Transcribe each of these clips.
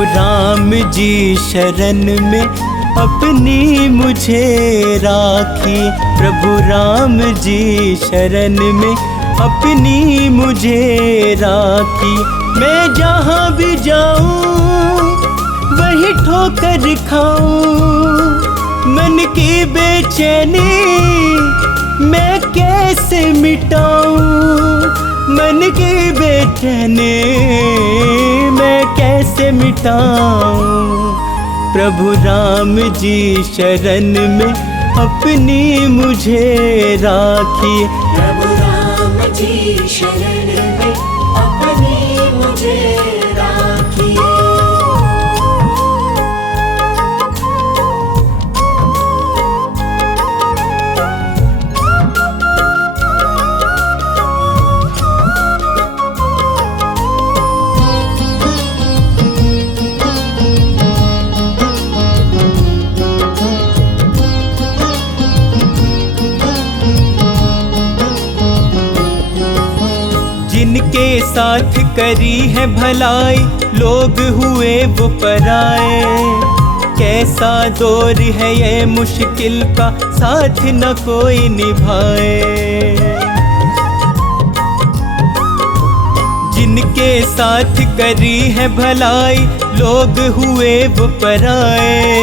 प्रभु राम जी शरण में अपनी मुझे राखी। प्रभु राम जी शरण में अपनी मुझे राखी। मैं जहाँ भी जाऊँ वही ठोकर खाऊं। मन की बेचैनी मैं कैसे मिटाऊं। मन की बेचैनी मैं कैसे मिटाऊं। प्रभु राम जी शरण में अपनी मुझे राखी। प्रभु राम जी शरण में अपनी मुझे राखी। जिनके साथ करी है भलाई लोग हुए वो पराए। कैसा दौर है ये मुश्किल का साथ न कोई निभाए। जिनके साथ करी है भलाई लोग हुए वो पराए।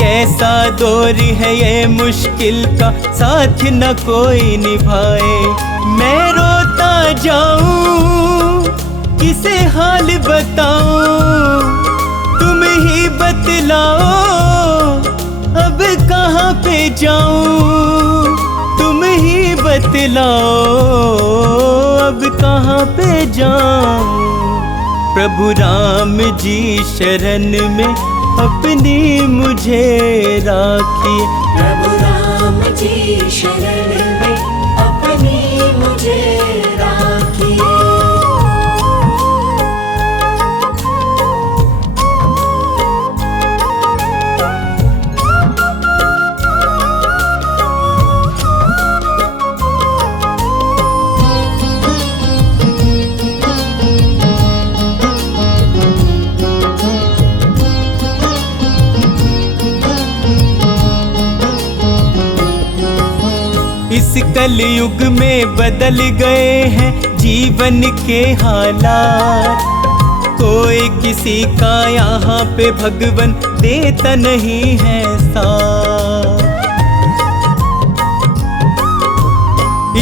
कैसा दौर है ये मुश्किल का साथ न कोई निभाए। मैं रोता जाऊं किसे हाल बताऊं। तुम ही बतलाओ अब कहाँ पे जाऊं। तुम ही बतलाओ अब कहाँ पे जाऊं। प्रभु राम जी शरण में अपनी मुझे राखी। प्रभु राम जी शरण में अपनी मुझे राखी। इस कलयुग में बदल गए हैं जीवन के हालात। कोई किसी का यहाँ पे भगवन देता नहीं है साथ।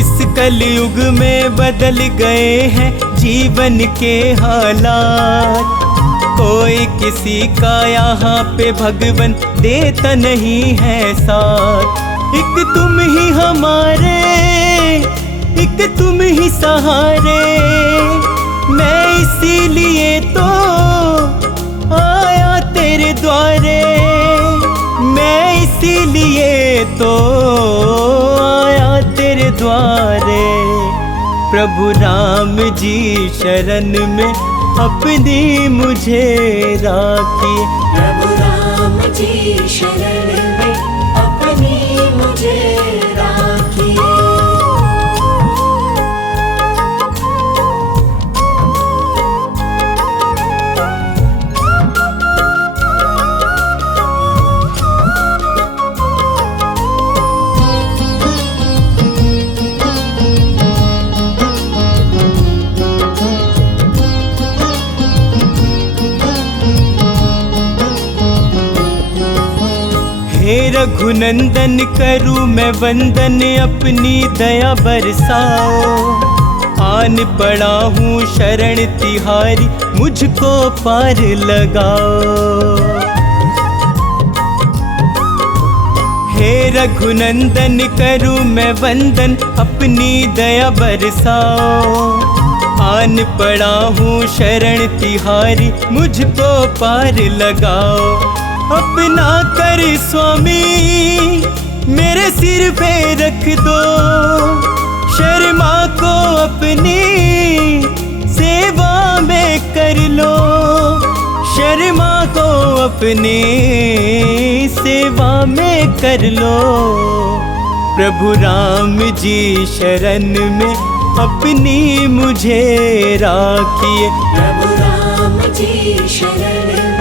इस कलयुग में बदल गए हैं जीवन के हालात। कोई किसी का यहाँ पे भगवन देता नहीं है साथ। एक तुम ही हमारे, एक तुम ही सहारे। मैं इसीलिए तो आया तेरे द्वारे। मैं इसीलिए तो आया तेरे द्वारे। प्रभु राम जी शरण में अपनी मुझे राखी। प्रभु राम जी शरण में अपनी मुझे राखी। हे रघुनंदन करूँ मैं वंदन अपनी दया बरसाओ। आन पड़ा हूँ शरण तिहारी मुझको पार लगाओ। हे रघुनंदन करूँ मैं वंदन अपनी दया बरसाओ। आन पड़ा हूँ शरण तिहारी मुझको पार लगाओ। अपना कर स्वामी मेरे सिर पे रख दो। शर्मा को अपनी सेवा में कर लो। शर्मा को अपनी सेवा में कर लो। प्रभु राम जी शरण में अपनी मुझे राखिए। प्रभु राम जी शरण में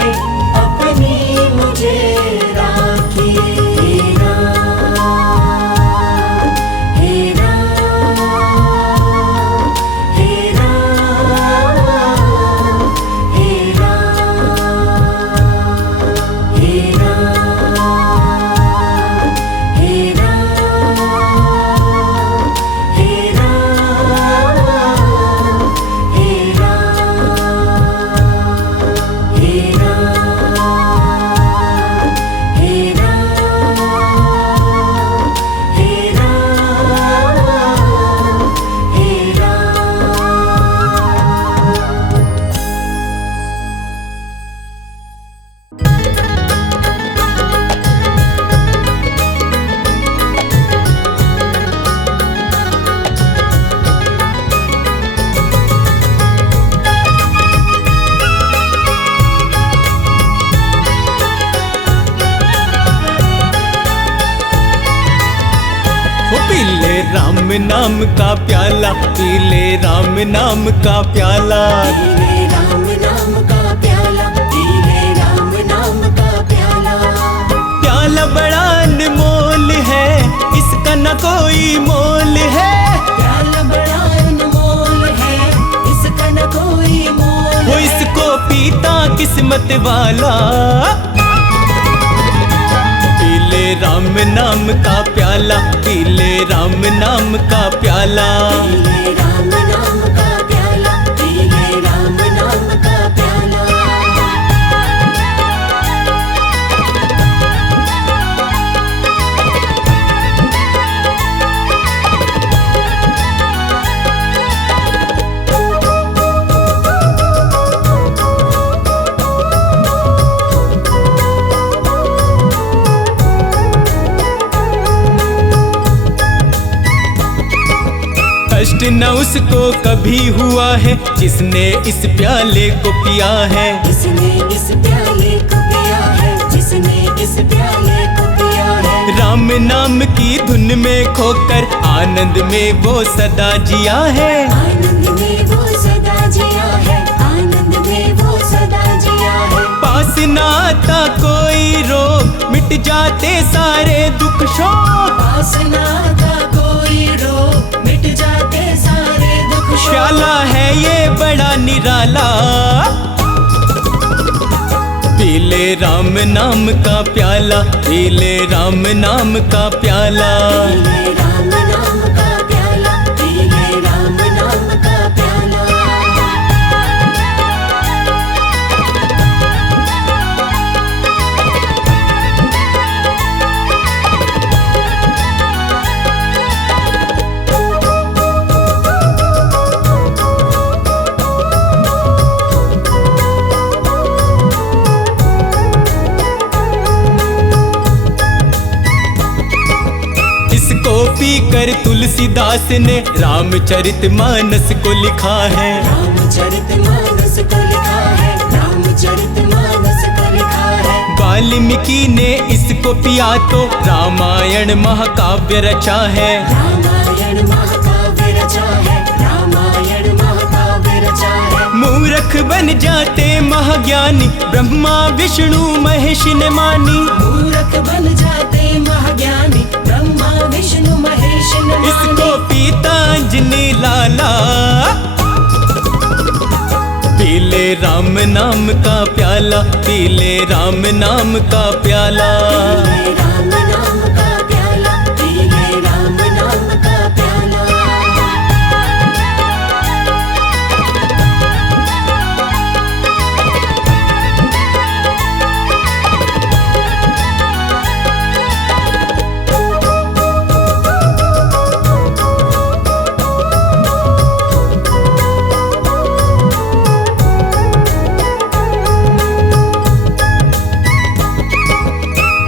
ओ पी ले राम नाम का प्याला, पी ले राम नाम का प्याला। पीले राम नाम का प्याला, पीले राम नाम का प्याला। प्याला बड़ा अनमोल है, इसका न कोई मोल है। प्याला बड़ा अनमोल है, इसका न कोई मोल वो है। इसको पीता किस्मत वाला। पीले राम नाम का प्याला, पीले राम नाम का प्याला। पीले राम नाम का प्याला, पीले राम नाम का प्याला। कष्ट न उसको कभी हुआ है, जिसने इस प्याले को पिया है। जिसने इस प्याले को पिया है, जिसने इस प्याले को पिया है। राम नाम की धुन में खोकर आनंद में वो सदा जिया है। आनंद में वो सदा जिया है, आनंद में वो सदा जिया है। पास न आता कोई रोग, मिट जाते सारे दुख शोक। पास ना था कोई रोग, मिट जाते सारे दुख शोक। प्याला है ये बड़ा निराला। पीले राम नाम का प्याला, पीले राम नाम का प्याला। पीले राम नाम का प्याला, पीले राम नाम का प्याला। इसको पीकर तुलसीदास ने रामचरितमानस को लिखा है। रामचरितमानस को लिखा है, रामचरितमानस को लिखा है। वाल्मीकि ने इसको पिया तो रामायण महाकाव्य रचा है। रामायण महाकाव्य रचा है, रामायण महाकाव्य रचा है। मूर्ख बन जाते महाज्ञानी, ब्रह्मा विष्णु महेश ने मानी। मूर्ख बन जाते महाज्ञानी, ब्रह्मा विष्णु महेश ने मानी। इसको पीता अंजनी लाला। पीले राम नाम का प्याला, पीले राम नाम का प्याला। पीले राम नाम का प्याला, पीले राम नाम का प्याला।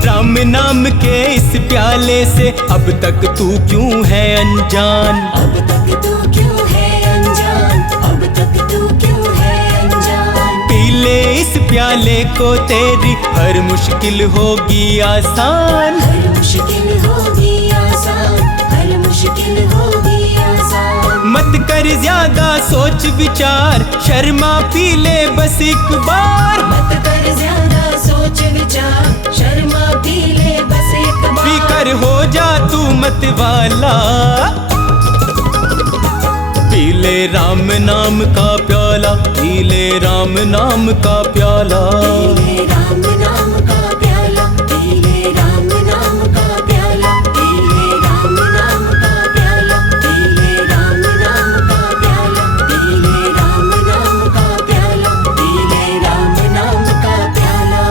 राम नाम के इस प्याले से अब तक तू क्यों है अनजान। अब तक तू क्यों है अनजान, अब तक तू क्यों है अनजान। पीले इस प्याले को तेरी हर मुश्किल होगी आसान। हर मुश्किल होगी आसान, हर मुश्किल होगी आसान। मत कर ज्यादा सोच विचार, शर्मा पी ले बस एक बार। मत कर ज्यादा सोच विचार, शर्मा पी ले बस एक बार। पीकर हो जा तू मत वाला। पीले राम नाम का प्याला, पीले राम नाम का प्याला। पीले राम नाम का प्याला, पीले राम नाम का प्याला। पीले राम नाम का प्याला, पीले राम नाम का प्याला। पीले राम नाम का प्याला, पीले राम नाम का प्याला।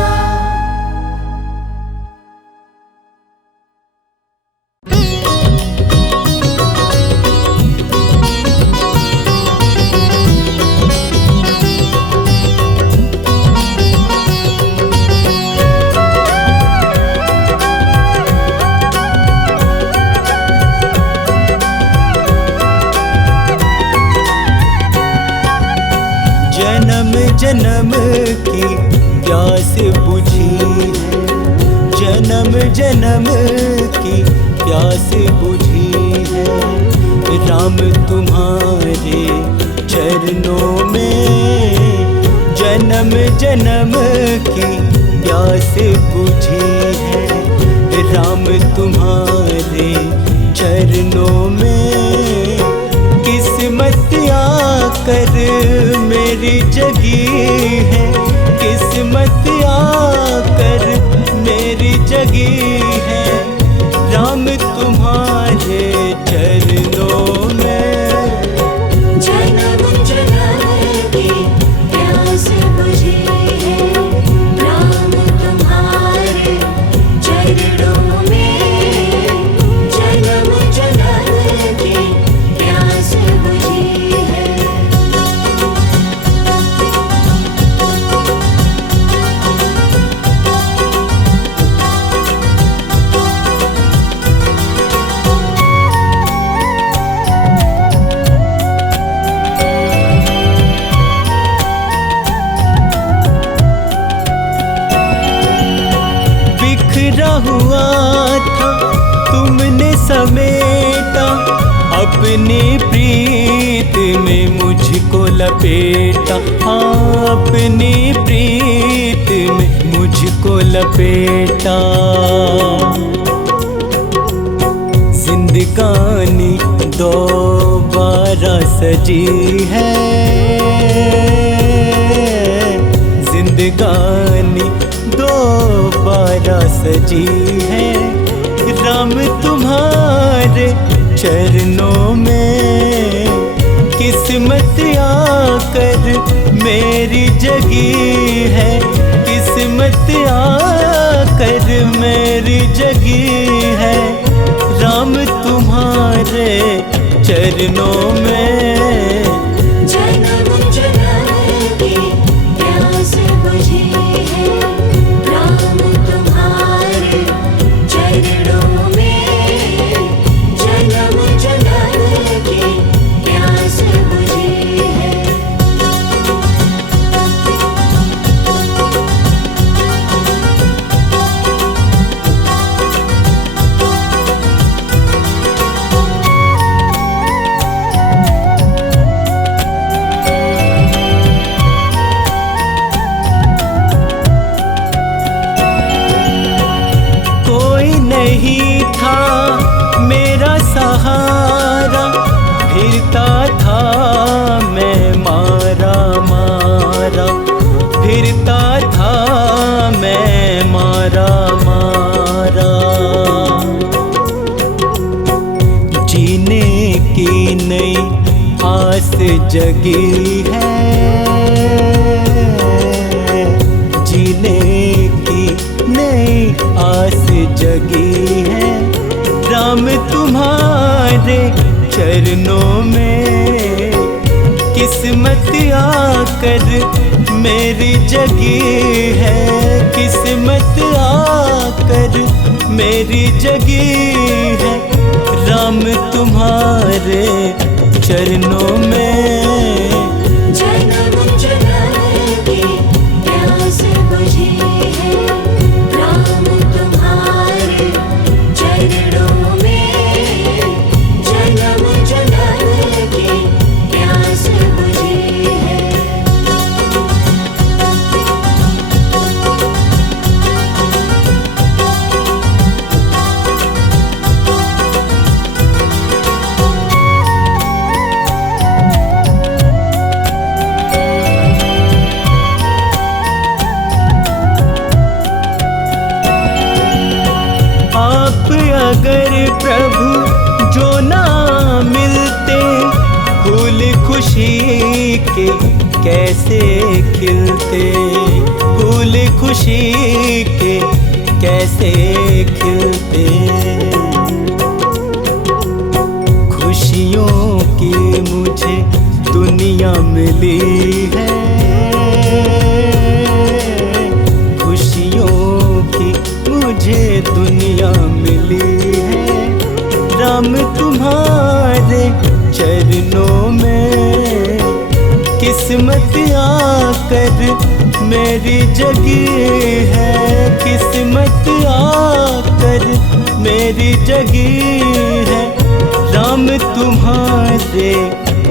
जन्म जन्म की प्यास बुझी है, जन्म जन्म की प्यास बुझी राम तुम्हारे चरणों में जन्म जन्म की प्यास बुझी है। राम तुम्हारे चरणों में किस्मत आकर मेरी जगी है। किस्मत आकर मेरी जगी है। राम तुम्हारे चरणों में जन्म जन्म की प्यास बुझी है। राम तुम्हारे चरणों में जन्म जन्म की प्यास बुझी है। बिखरा हुआ था तुमने समेटा, अपनी प्रीत में मुझको लपेटा। हाँ, अपनी प्रीत में मुझको लपेटा। जिंदगानी दोबारा सजी है। जिंदगानी दोबारा सजी है। राम तुम्हारे चरणों में किस्मत आकर मेरी जगी है। किस्मत आकर मेरी जगी है। राम तुम्हारे चरणों में जन्म जन्म की प्यास बुझी है। राम तुम्हारे चरणों में जन्म जन्म की प्यास बुझी है। नहीं था मेरा सहारा, फिरता था मैं मारा मारा। फिरता था मैं मारा मारा। जीने की नई आस जगी है। जीने की नई आस जगी है। राम तुम्हारे चरणों में किस्मत आकर मेरी जगी है। किस्मत आकर मेरी जगी है। राम तुम्हारे चरणों में जन्म जन्म की प्यास बुझी है। राम तुम्हारे चरणों में जन्म जन्म की प्यास बुझी है। आप अगर प्रभु जो ना मिलते, फूल खुशी के कैसे खिलते। फूल खुशी के कैसे खिलते। खुशियों की मुझे दुनिया मिली है। खुशियों की मुझे दुनिया मिली है। राम तुम्हारे चरणों में किस्मत आकर मेरी जगी है। किस्मत आकर मेरी जगी है राम तुम्हारे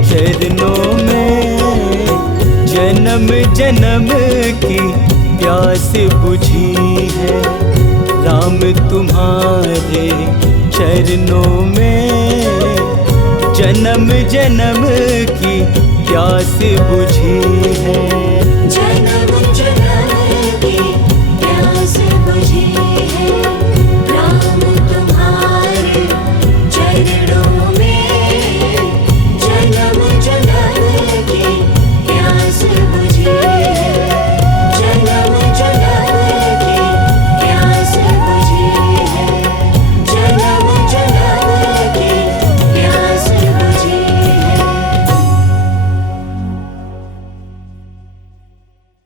चरणों में। जन्म जन्म की प्यास बुझी है राम तुम्हारे चरणों में। जन्म जन्म की प्यास बुझी है।